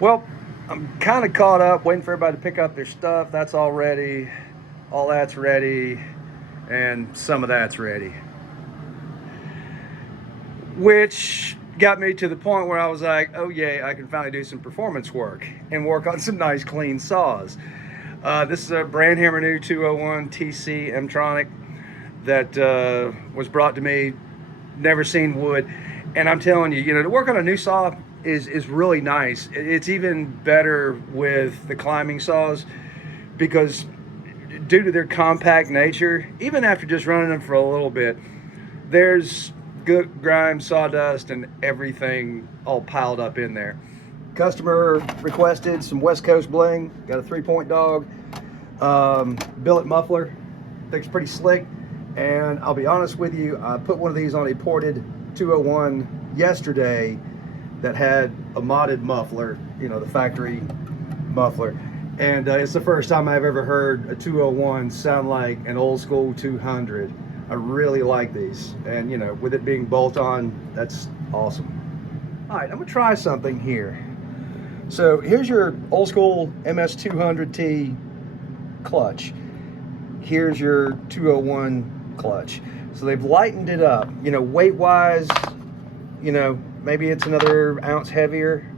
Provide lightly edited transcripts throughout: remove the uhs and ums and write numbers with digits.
Well, I'm kind of caught up, waiting for everybody to pick up their stuff. That's all ready. All that's ready. And some of that's ready. Which got me to the point where I was like, oh, yeah, I can finally do some performance work and work on some nice, clean saws. This is a brand hammer new 201tc M-tronic that was brought to me, never seen wood. And I'm telling you, to work on a new saw is really nice. It's even better with the climbing saws because due to their compact nature, even after just running them for a little bit, there's good grime, sawdust, and everything all piled up in there. Customer requested some West Coast bling. Got a 3-point dog, billet muffler. Think's pretty slick. And I'll be honest with you, I put one of these on a ported 201 yesterday that had a modded muffler, the factory muffler. And it's the first time I've ever heard a 201 sound like an old school 200. I really like these. And with it being bolt on, that's awesome. All right, I'm gonna try something here. So here's your old school MS201t clutch. Here's your 201 clutch. So they've lightened it up, weight wise, maybe it's another ounce heavier.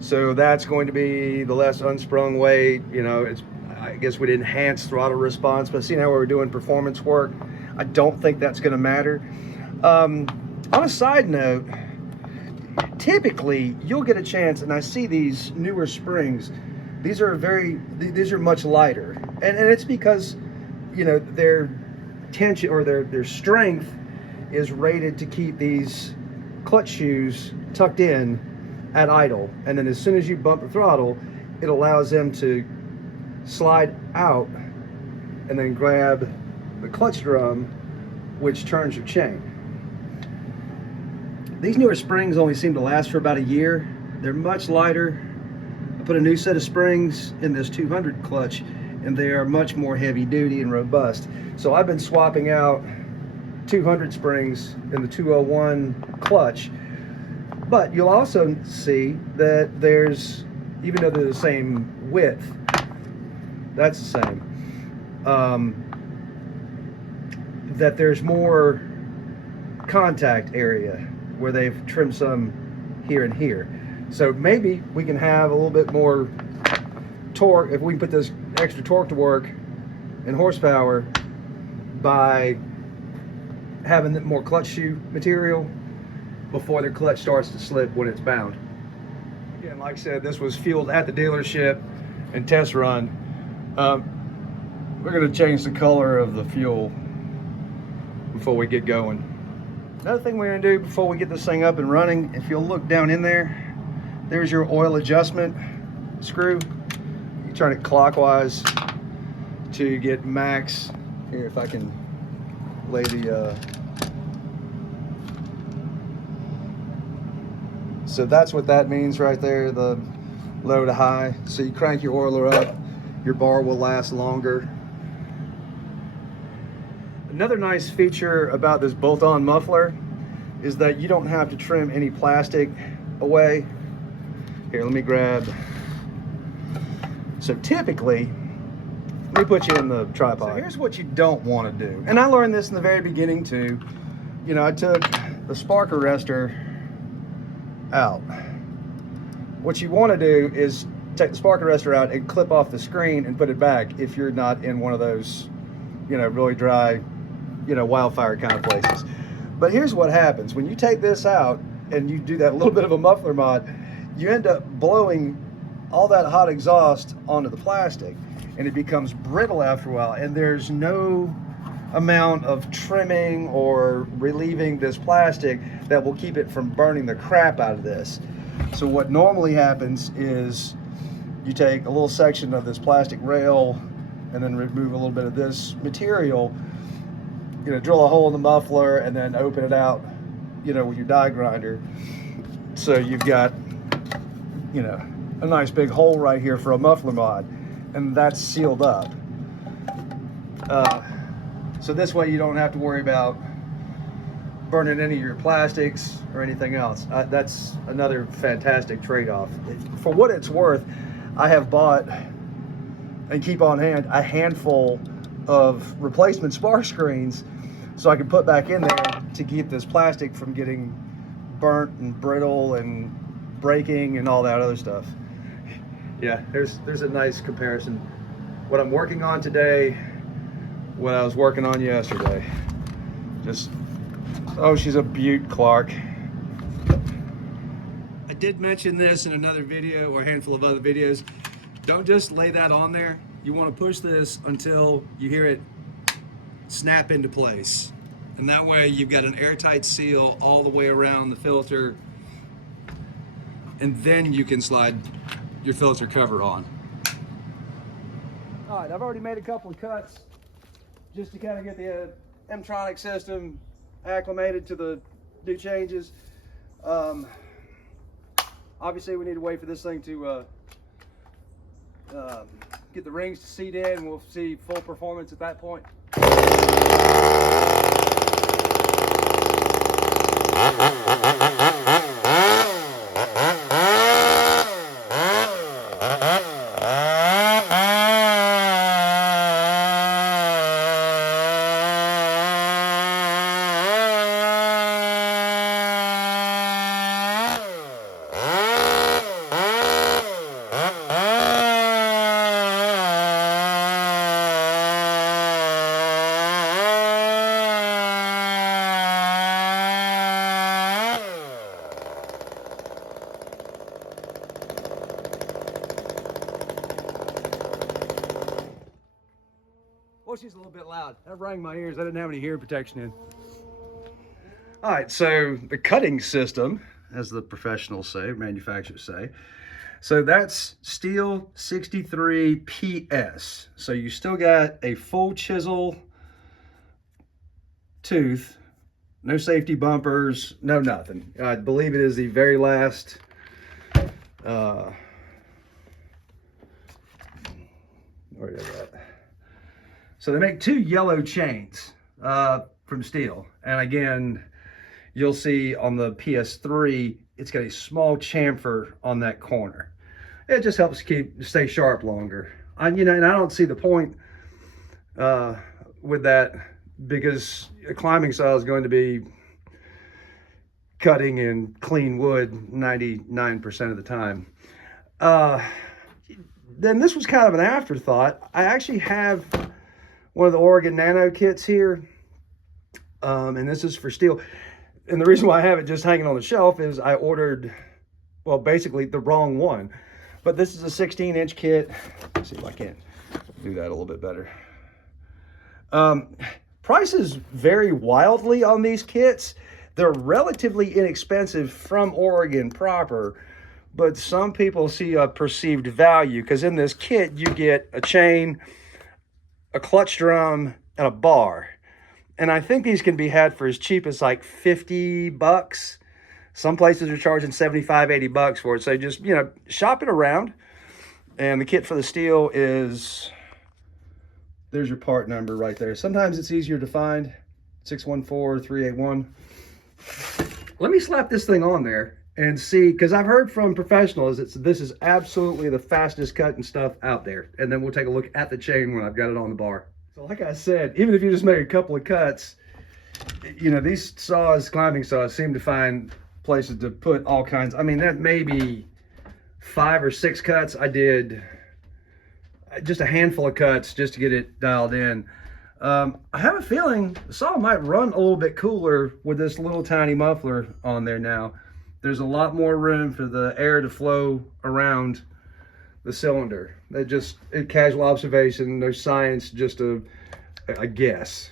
So that's going to be the less unsprung weight. I guess we'd enhance throttle response, but seeing how we're doing performance work, I don't think that's going to matter. On a side note, typically you'll get a chance, and I see these newer springs, these are much lighter, and it's because their tension or their strength is rated to keep these clutch shoes tucked in at idle, and then as soon as you bump the throttle, it allows them to slide out and then grab the clutch drum, which turns your chain. These newer springs only seem to last for about a year. They're much lighter. I put a new set of springs in this 200 clutch, and they are much more heavy duty and robust. So I've been swapping out 200 springs in the 201 clutch. But you'll also see that even though they're the same width, that's the same, that there's more contact area where they've trimmed some here and here. So maybe we can have a little bit more torque if we can put this extra torque to work and horsepower by having more clutch shoe material before the clutch starts to slip when it's bound. Again, like I said, this was fueled at the dealership and test run. We're going to change the color of the fuel before we get going. Another thing we're going to do before we get this thing up and running, if you'll look down in there, there's your oil adjustment screw. You turn it clockwise to get max. Here, if I can lay the so that's what that means right there, the low to high. So you crank your oiler up, your bar will last longer. Another nice feature about this bolt-on muffler is that you don't have to trim any plastic away. Here, let me grab. So typically, let me put you in the tripod. So here's what you don't want to do. And I learned this in the very beginning too. I took the spark arrestor out. What you want to do is take the spark arrestor out and clip off the screen and put it back if you're not in one of those, really dry, wildfire kind of places. But here's what happens. When you take this out and you do that little bit of a muffler mod, you end up blowing all that hot exhaust onto the plastic, and it becomes brittle after a while, and there's no amount of trimming or relieving this plastic that will keep it from burning the crap out of this. So what normally happens is you take a little section of this plastic rail and then remove a little bit of this material, drill a hole in the muffler and then open it out, with your die grinder. So you've got, a nice big hole right here for a muffler mod, and that's sealed up. So this way you don't have to worry about burning any of your plastics or anything else. That's another fantastic trade-off. For what it's worth, I have bought and keep on hand a handful of replacement spar screens so I can put back in there to keep this plastic from getting burnt and brittle and breaking and all that other stuff. Yeah, there's a nice comparison. What I'm working on today, what I was working on yesterday. Just, oh, she's a beaut, Clark. I did mention this in another video or a handful of other videos. Don't just lay that on there. You want to push this until you hear it snap into place. And that way you've got an airtight seal all the way around the filter, and then you can slide your filter cover on. All right, I've already made a couple of cuts just to kind of get the M-tronic system acclimated to the new changes. Obviously we need to wait for this thing to get the rings to seat in. We'll see full performance at that point. Well, she's a little bit loud. That rang my ears. I didn't have any hearing protection in. All right, so the cutting system, as the professionals say, manufacturers say, so that's steel 63 PS. So you still got a full chisel tooth, no safety bumpers, no nothing. I believe it is the very last where is that? So they make two yellow chains from steel. And again, you'll see on the PS3, it's got a small chamfer on that corner. It just helps stay sharp longer. And I don't see the point with that, because a climbing saw is going to be cutting in clean wood 99% of the time. Then this was kind of an afterthought. I actually have one of the Oregon Nano kits here, and this is for steel. And the reason why I have it just hanging on the shelf is I ordered, well, basically the wrong one. But this is a 16-inch kit. Let's see if I can do that a little bit better. Prices vary wildly on these kits. They're relatively inexpensive from Oregon proper, but some people see a perceived value, because in this kit you get a chain, a clutch drum, and a bar. And I think these can be had for as cheap as like 50 bucks. Some places are charging 75, 80 bucks for it. So just, shop it around. And the kit for the steel is, there's your part number right there. Sometimes it's easier to find, 614381. Let me slap this thing on there and see, because I've heard from professionals that this is absolutely the fastest cutting stuff out there. And then we'll take a look at the chain when I've got it on the bar. So like I said, even if you just make a couple of cuts, these saws, climbing saws, seem to find places to put all kinds. I mean, that may be 5 or 6 cuts. I did just a handful of cuts just to get it dialed in. I have a feeling the saw might run a little bit cooler with this little tiny muffler on there now. There's a lot more room for the air to flow around the cylinder. Just a casual observation, no science, just a guess.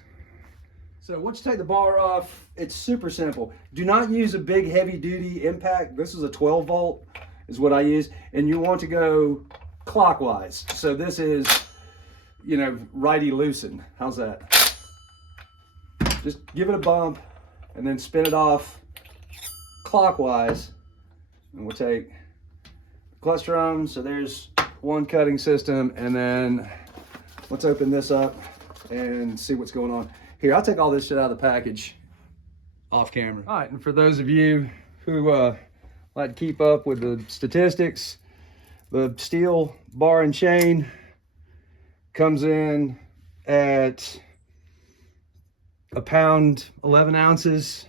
So once you take the bar off, it's super simple. Do not use a big heavy duty impact. This is a 12 volt is what I use. And you want to go clockwise. So this is, righty loosen. How's that? Just give it a bump and then spin it off clockwise. And we'll take the clutch drum. So there's one cutting system. And then let's open this up and see what's going on. Here, I'll take all this shit out of the package. off camera. All right, and for those of you who like to keep up with the statistics, the steel bar and chain comes in at a pound 11 ounces,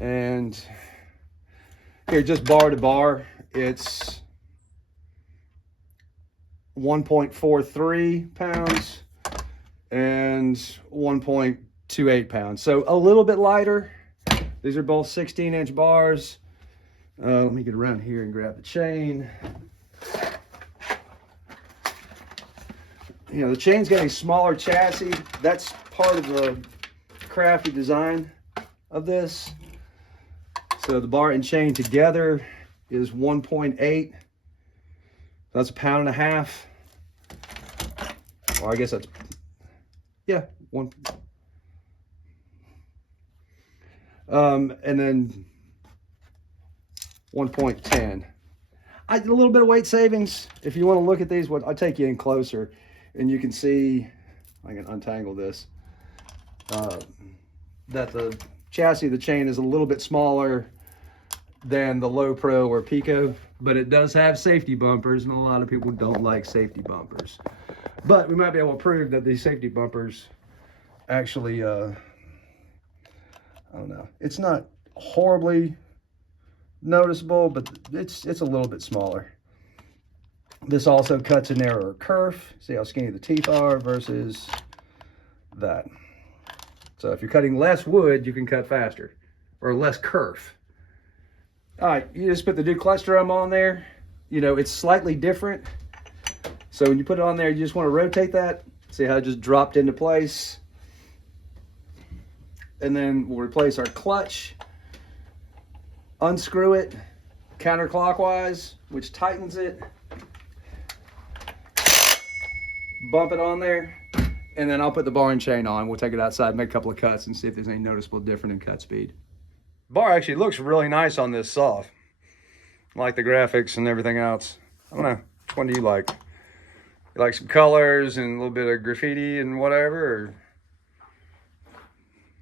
and here just bar to bar it's 1.43 pounds and 1.28 pounds, so a little bit lighter. These are both 16-inch bars. Let me get around here and grab the chain. You know, the chain's got a smaller chassis. That's part of the crafty design of this. So the bar and chain together is 1.8. That's a pound and a half. Or I guess that's, yeah, one. And then 1.10. A little bit of weight savings. If you want to look at these, I'll take you in closer, and you can see, I can untangle this, that the chassis of the chain is a little bit smaller than the Low Pro or Pico, but it does have safety bumpers, and a lot of people don't like safety bumpers. But we might be able to prove that these safety bumpers actually, I don't know, it's not horribly noticeable, but it's a little bit smaller. This also cuts a narrower kerf. See how skinny the teeth are versus that. So if you're cutting less wood, you can cut faster, or less kerf. All right, you just put the new clutch drum on there. You know, it's slightly different. So when you put it on there, you just want to rotate that. See how it just dropped into place. And then we'll replace our clutch. Unscrew it counterclockwise, which tightens it. Bump it on there, and then I'll put the bar and chain on. We'll take it outside, make a couple of cuts, and see if there's any noticeable difference in cut speed. Bar actually looks really nice on this saw. I like the graphics and everything else. I don't know, which one do you like? You like some colors and a little bit of graffiti and whatever? Or...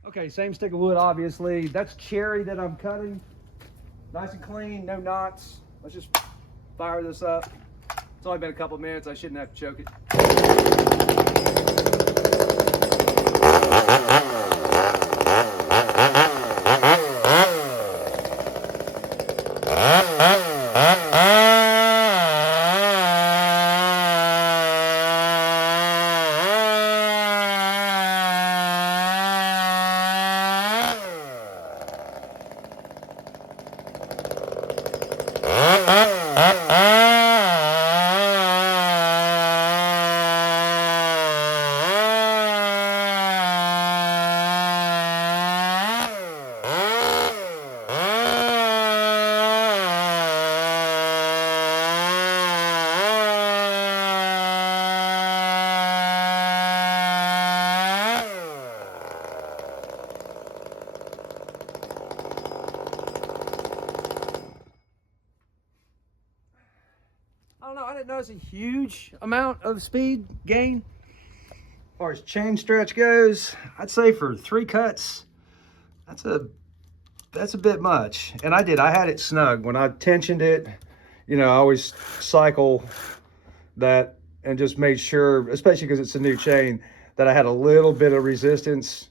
Okay, same stick of wood, obviously. That's cherry that I'm cutting. Nice and clean, no knots. Let's just fire this up. It's only been a couple of minutes. I shouldn't have to choke it. I don't know, I didn't notice a huge amount of speed gain. As far as chain stretch goes, I'd say for 3 cuts, that's a bit much. And I had it snug. When I tensioned it, you know, I always cycle that and just made sure, especially because it's a new chain, that I had a little bit of resistance.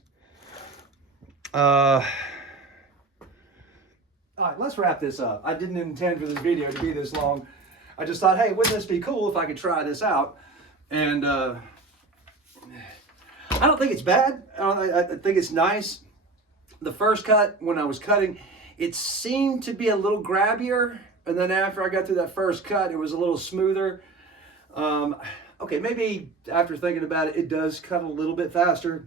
All right, let's wrap this up. I didn't intend for this video to be this long. I just thought, hey, wouldn't this be cool if I could try this out? And I don't think it's bad. I think it's nice. The first cut, when I was cutting, it seemed to be a little grabbier. And then after I got through that first cut, it was a little smoother. Okay, maybe after thinking about it, it does cut a little bit faster.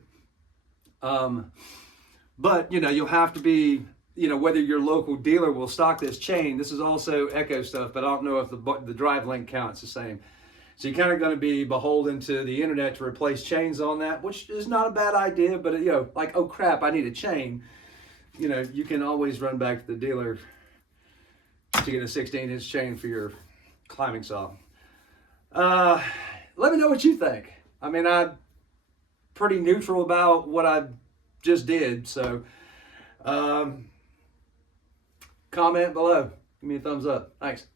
But, you know, you'll have to be, you know, whether your local dealer will stock this chain. This is also Echo stuff, but I don't know if the drive link counts the same. So you're kind of going to be beholden to the internet to replace chains on that, which is not a bad idea. But, you know, like, oh crap, I need a chain. You know, you can always run back to the dealer to get a 16-inch chain for your climbing saw. Let me know what you think. I mean, I'm pretty neutral about what I've just did. So comment below. Give me a thumbs up. Thanks.